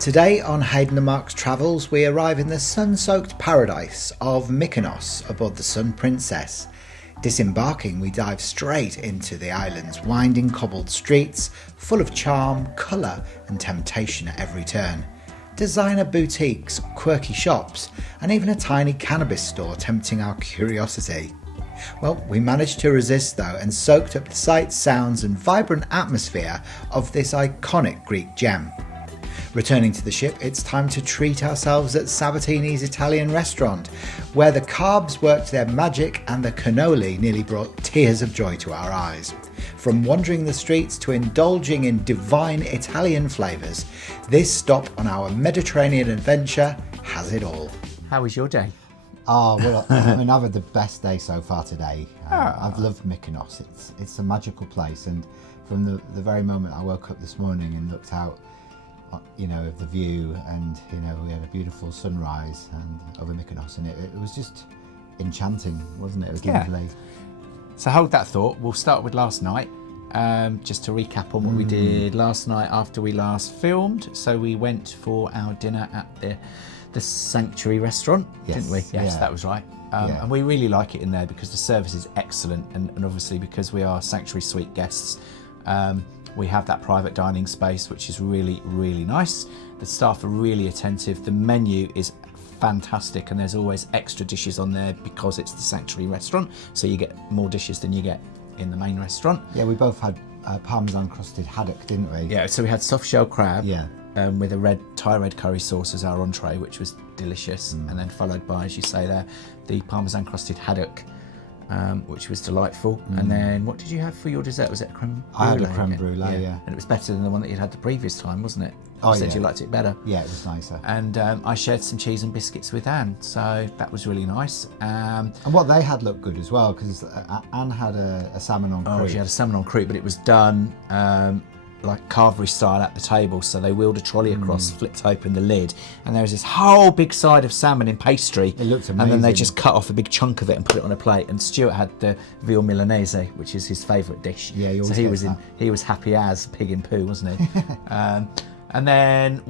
Today on Hayden and Mark's Travels, we arrive in the sun-soaked paradise of Mykonos aboard the Sun Princess. Disembarking, we dive straight into the island's winding cobbled streets, full of charm, colour and temptation at every turn. Designer boutiques, quirky shops, and even a tiny cannabis store tempting our curiosity. Well, we managed to resist though and soaked up the sights, sounds and vibrant atmosphere of this iconic Greek gem. Returning to the ship, it's time to treat ourselves at Sabatini's Italian restaurant, where the carbs worked their magic and the cannoli nearly brought tears of joy to our eyes. From wandering the streets to indulging in divine Italian flavours, this stop on our Mediterranean adventure has it all. How was your day? Oh, well, I mean, I've had the best day so far today. I've loved Mykonos. It's a magical place, and from the very moment I woke up this morning and looked out, you know, of the view, and you know, we had a beautiful sunrise and over Mykonos, and it was just enchanting, wasn't it? It was lovely. So hold that thought. We'll start with last night, just to recap on what we did last night after we last filmed. So we went for our dinner at the Sanctuary restaurant, didn't we? Yes, that was right. And we really like it in there because the service is excellent, and obviously because we are Sanctuary Suite guests, we have that private dining space, which is really, really nice. The staff are really attentive. The menu is fantastic, and there's always extra dishes on there because it's the Sanctuary restaurant. So you get more dishes than you get in the main restaurant. Yeah, we both had parmesan crusted haddock, didn't we? Yeah, so we had soft shell crab with a Thai red curry sauce as our entree, which was delicious. And then followed by, as you say there, the parmesan crusted haddock, which was delightful. And then what did you have for your dessert? Was it a creme brulee? I had a creme brulee, yeah. And it was better than the one that you'd had the previous time, wasn't it? Oh, You said you liked it better. Yeah, it was nicer. And I shared some cheese and biscuits with Anne, so that was really nice. And what they had looked good as well, because Anne had a salmon on croûte. Oh, she had a salmon on croûte, but it was done like carvery style at the table. So they wheeled a trolley across, flipped open the lid, and there was this whole big side of salmon in pastry. It looked amazing. And then they just cut off a big chunk of it and put it on a plate. And Stuart had the veal milanese, which is his favourite dish. Yeah, so he was happy as pig in poo, wasn't he? And then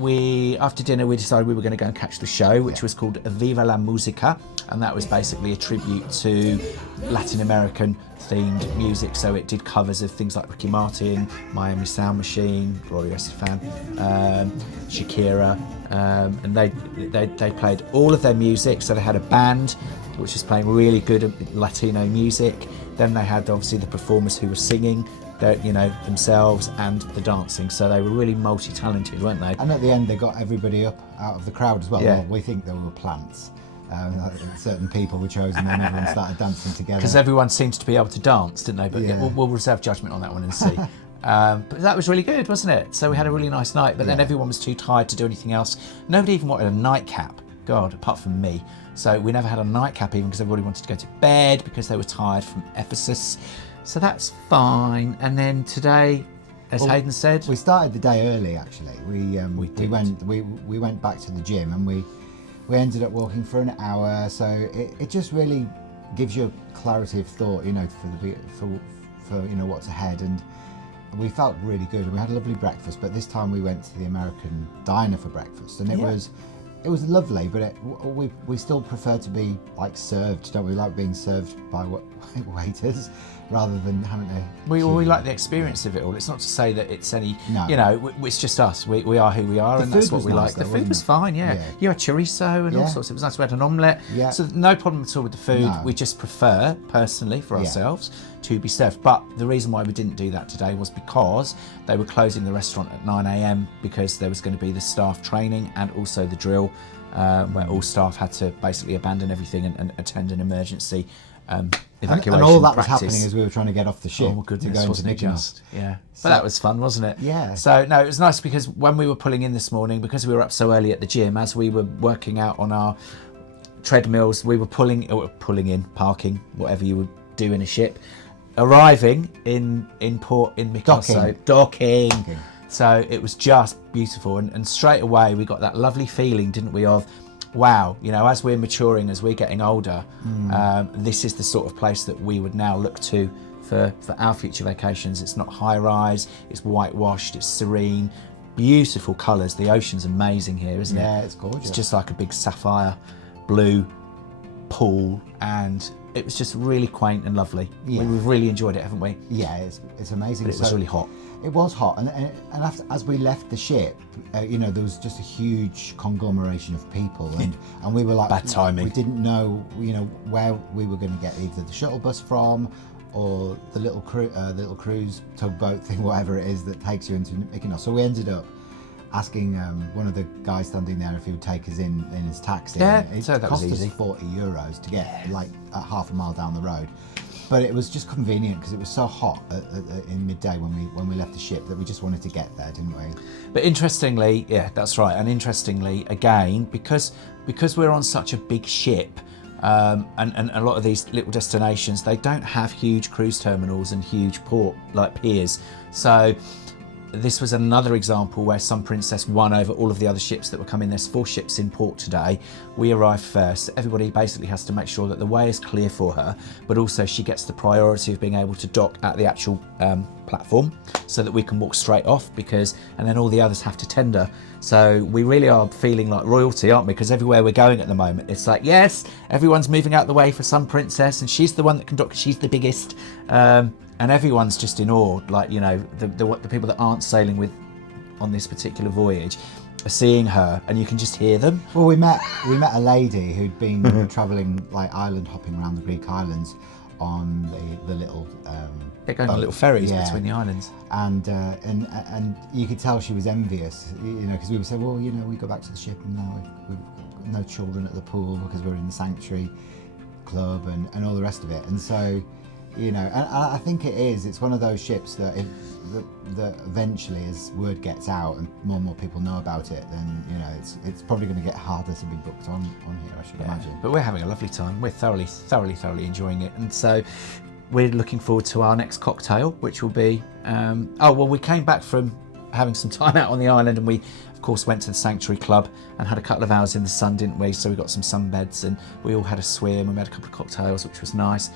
after dinner, we decided we were going to go and catch the show, which was called Viva la Musica, and that was basically a tribute to Latin American themed music. So it did covers of things like Ricky Martin, Miami Sound Machine, Gloria Estefan, Shakira, and they played all of their music. So they had a band which was playing really good Latino music. Then they had obviously the performers who were singing, themselves and the dancing. So they were really multi-talented, weren't they? And at the end, they got everybody up out of the crowd as well. Yeah. Well, we think they were plants. Certain people were chosen, and everyone started dancing together. Because everyone seemed to be able to dance, didn't they? But we'll reserve judgment on that one and see. But that was really good, wasn't it? So we had a really nice night, but then everyone was too tired to do anything else. Nobody even wanted a nightcap, God, apart from me. So we never had a nightcap even because everybody wanted to go to bed because they were tired from Ephesus. So that's fine. And then today, as Hayden said, we started the day early. Actually, we went back to the gym, and we ended up walking for an hour. So it just really gives you clarity of thought, for what's ahead. And we felt really good. And we had a lovely breakfast, but this time we went to the American diner for breakfast, and it was lovely. But we still prefer to be like served, don't we? Like being served by waiters rather than having to. We like the experience of it all. It's not to say that it's any, No. it's just us. We are who we are, and that's what we like. The food was fine, yeah. You had chorizo and all sorts. It was nice. We had an omelette. Yeah. So no problem at all with the food. No. We just prefer, personally, for ourselves, to be served. But the reason why we didn't do that today was because they were closing the restaurant at 9 a.m. because there was going to be the staff training and also the drill, where all staff had to basically abandon everything and attend an emergency evacuation and all that practice. was happening as we were trying to get off the ship. Oh goodness, to go wasn't it just? Yeah. But that was fun, wasn't it? Yeah. So no, it was nice because when we were pulling in this morning, because we were up so early at the gym, as we were working out on our treadmills, we were parking, whatever you would do in a ship, arriving in port in Mykonos. Docking. So it was just beautiful, and straight away we got that lovely feeling, didn't we, of wow, as we're maturing, as we're getting older, this is the sort of place that we would now look to for our future vacations. It's not high rise, it's whitewashed, it's serene, beautiful colours. The ocean's amazing here, isn't it? Yeah, it's gorgeous. It's just like a big sapphire blue pool, and it was just really quaint and lovely. Yeah. We've really enjoyed it, haven't we? Yeah, it's amazing. But it was really hot. It was hot, and as we left the ship, there was just a huge conglomeration of people, and we were like, bad timing. We didn't know, where we were going to get either the shuttle bus from, or the little cruise tugboat thing, whatever it is that takes you into Mykonos. So we ended up asking one of the guys standing there if he would take us in his taxi. Yeah, it so that cost was easy. us €40 to get like half a mile down the road. But it was just convenient because it was so hot in midday when we left the ship that we just wanted to get there, didn't we? But interestingly, yeah, that's right. And interestingly, again, because we're on such a big ship, and a lot of these little destinations, they don't have huge cruise terminals and huge port like piers. So this was another example where Sun Princess won over all of the other ships that were coming. There's 4 ships in port today. We arrived first. Everybody basically has to make sure that the way is clear for her, but also she gets the priority of being able to dock at the actual platform so that we can walk straight off, and then all the others have to tender. So we really are feeling like royalty, aren't we? Because everywhere we're going at the moment, it's like, yes, everyone's moving out the way for Sun Princess, and she's the one that can dock, she's the biggest. And everyone's just in awe, like, the people that aren't sailing with on this particular voyage are seeing her, and you can just hear them. Well, we met a lady who'd been travelling, like island hopping around the Greek islands on the little They're going on little ferries yeah. between the islands. And you could tell she was envious, because we would say, well, we go back to the ship and now we've got no children at the pool because we're in the sanctuary club and all the rest of it. And so, and I think it's one of those ships that that eventually, as word gets out and more people know about it, then it's probably going to get harder to be booked on here, I should imagine. But we're having a lovely time. We're thoroughly enjoying it, and so we're looking forward to our next cocktail, which will be we came back from having some time out on the island, and we of course went to the Sanctuary Club and had a couple of hours in the sun, didn't we? So we got some sunbeds and we all had a swim and we had a couple of cocktails, which was nice.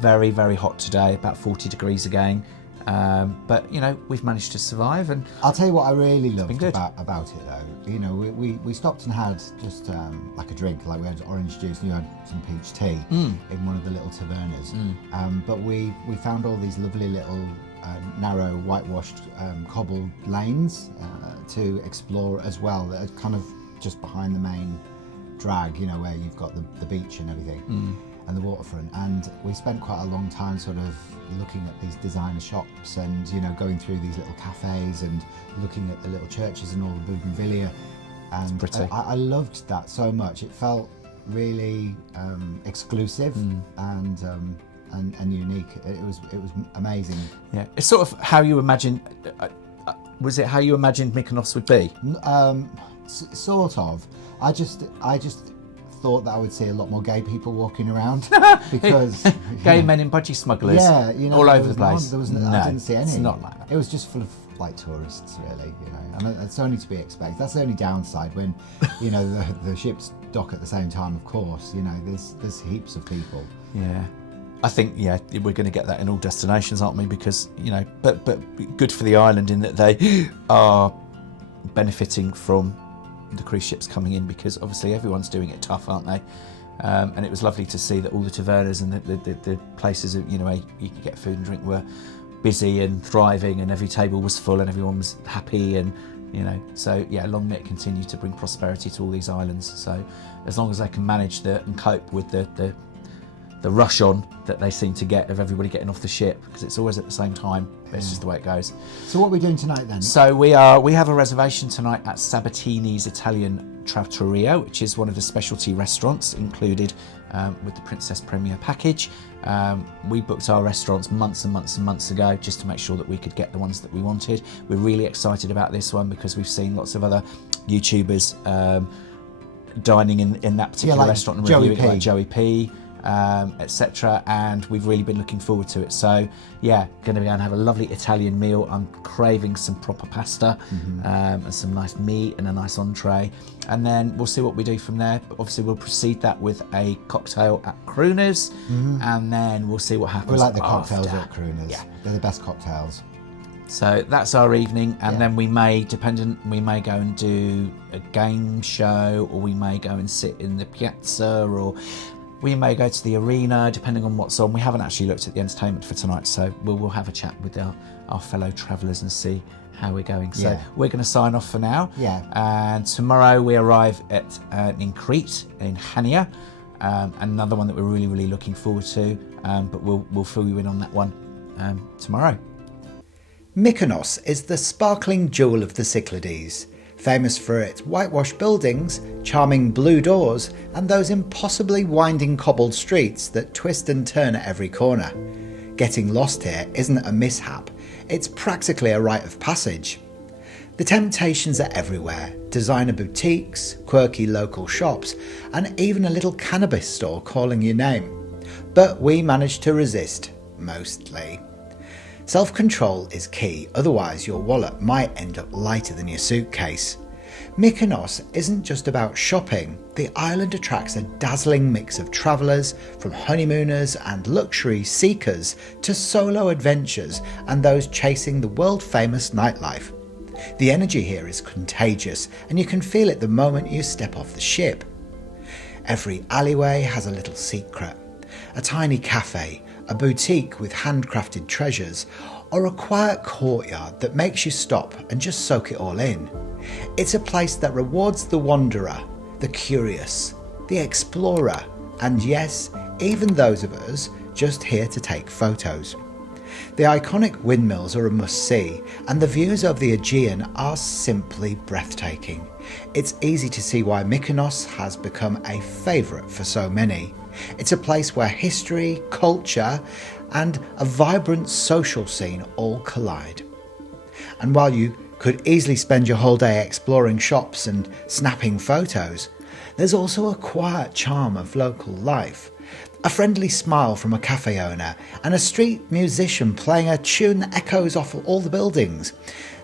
Very, very hot today, about 40 degrees again. But we've managed to survive, and I'll tell you what I really loved about it though. We stopped and had just like a drink, like we had orange juice and you had some peach tea in one of the little tavernas. But we found all these lovely little narrow whitewashed cobbled lanes to explore as well, that are kind of just behind the main drag, where you've got the beach and everything. And the waterfront, and we spent quite a long time sort of looking at these designer shops and going through these little cafes and looking at the little churches and all the bougainvillea, and pretty. I loved that so much. It felt really exclusive and unique. It was amazing. Yeah, it's sort of how you imagined. Was it how you imagined Mykonos would be? Sort of. I just thought that I would see a lot more gay people walking around because gay men in budgie smugglers, all over the place. I didn't see any. It's not like that. It was just full of like tourists, really. And it's only to be expected. That's the only downside when the ships dock at the same time. Of course, there's heaps of people. Yeah. I think we're going to get that in all destinations, aren't we? Because but good for the island in that they are benefiting from the cruise ships coming in, because obviously everyone's doing it tough, aren't they? And it was lovely to see that all the tavernas and the places where you could get food and drink were busy and thriving, and every table was full and everyone was happy, and so long may it continue to bring prosperity to all these islands. So as long as they can manage and cope with the rush on that they seem to get of everybody getting off the ship, because it's always at the same time. It's just the way it goes. So what are we doing tonight then? So we have a reservation tonight at Sabatini's Italian Trattoria, which is one of the specialty restaurants included with the Princess Premier package. We booked our restaurants months and months and months ago just to make sure that we could get the ones that we wanted. We're really excited about this one because we've seen lots of other YouTubers dining in that particular restaurant and reviewing it, like Joey P. Etc. And we've really been looking forward to it. So going to be able to have a lovely Italian meal. I'm craving some proper pasta and some nice meat and a nice entree, and then we'll see what we do from there. But obviously we'll precede that with a cocktail at Crooners, and then we'll see what happens. We like the cocktails at Crooners. They're the best cocktails. So that's our evening, and Yeah. then we may go and do a game show, or we may go and sit in the piazza, or we may go to the arena, depending on what's on. We haven't actually looked at the entertainment for tonight, so we'll have a chat with our fellow travellers and see how we're going. So we're going to sign off for now. Yeah. And tomorrow we arrive in Crete, in Hania, another one that we're really, really looking forward to. But we'll fill you in on that one tomorrow. Mykonos is the sparkling jewel of the Cyclades, famous for its whitewashed buildings, charming blue doors, and those impossibly winding cobbled streets that twist and turn at every corner. Getting lost here isn't a mishap, it's practically a rite of passage. The temptations are everywhere: designer boutiques, quirky local shops, and even a little cannabis store calling your name. But we managed to resist, mostly. Self-control is key, otherwise your wallet might end up lighter than your suitcase. Mykonos isn't just about shopping. The island attracts a dazzling mix of travellers, from honeymooners and luxury seekers to solo adventurers and those chasing the world-famous nightlife. The energy here is contagious, and you can feel it the moment you step off the ship. Every alleyway has a little secret: a tiny cafe, a boutique with handcrafted treasures, or a quiet courtyard that makes you stop and just soak it all in. It's a place that rewards the wanderer, the curious, the explorer, and yes, even those of us just here to take photos. The iconic windmills are a must-see, and the views of the Aegean are simply breathtaking. It's easy to see why Mykonos has become a favourite for so many. It's a place where history, culture, and a vibrant social scene all collide. And while you could easily spend your whole day exploring shops and snapping photos, there's also a quiet charm of local life. A friendly smile from a cafe owner, and a street musician playing a tune that echoes off all the buildings.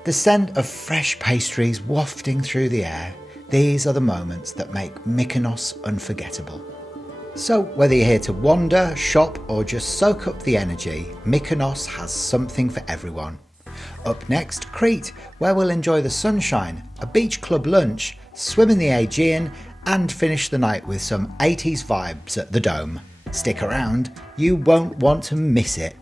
The scent of fresh pastries wafting through the air. These are the moments that make Mykonos unforgettable. So whether you're here to wander, shop, or just soak up the energy, Mykonos has something for everyone. Up next, Crete, where we'll enjoy the sunshine, a beach club lunch, swim in the Aegean, and finish the night with some 80s vibes at the Dome. Stick around, you won't want to miss it.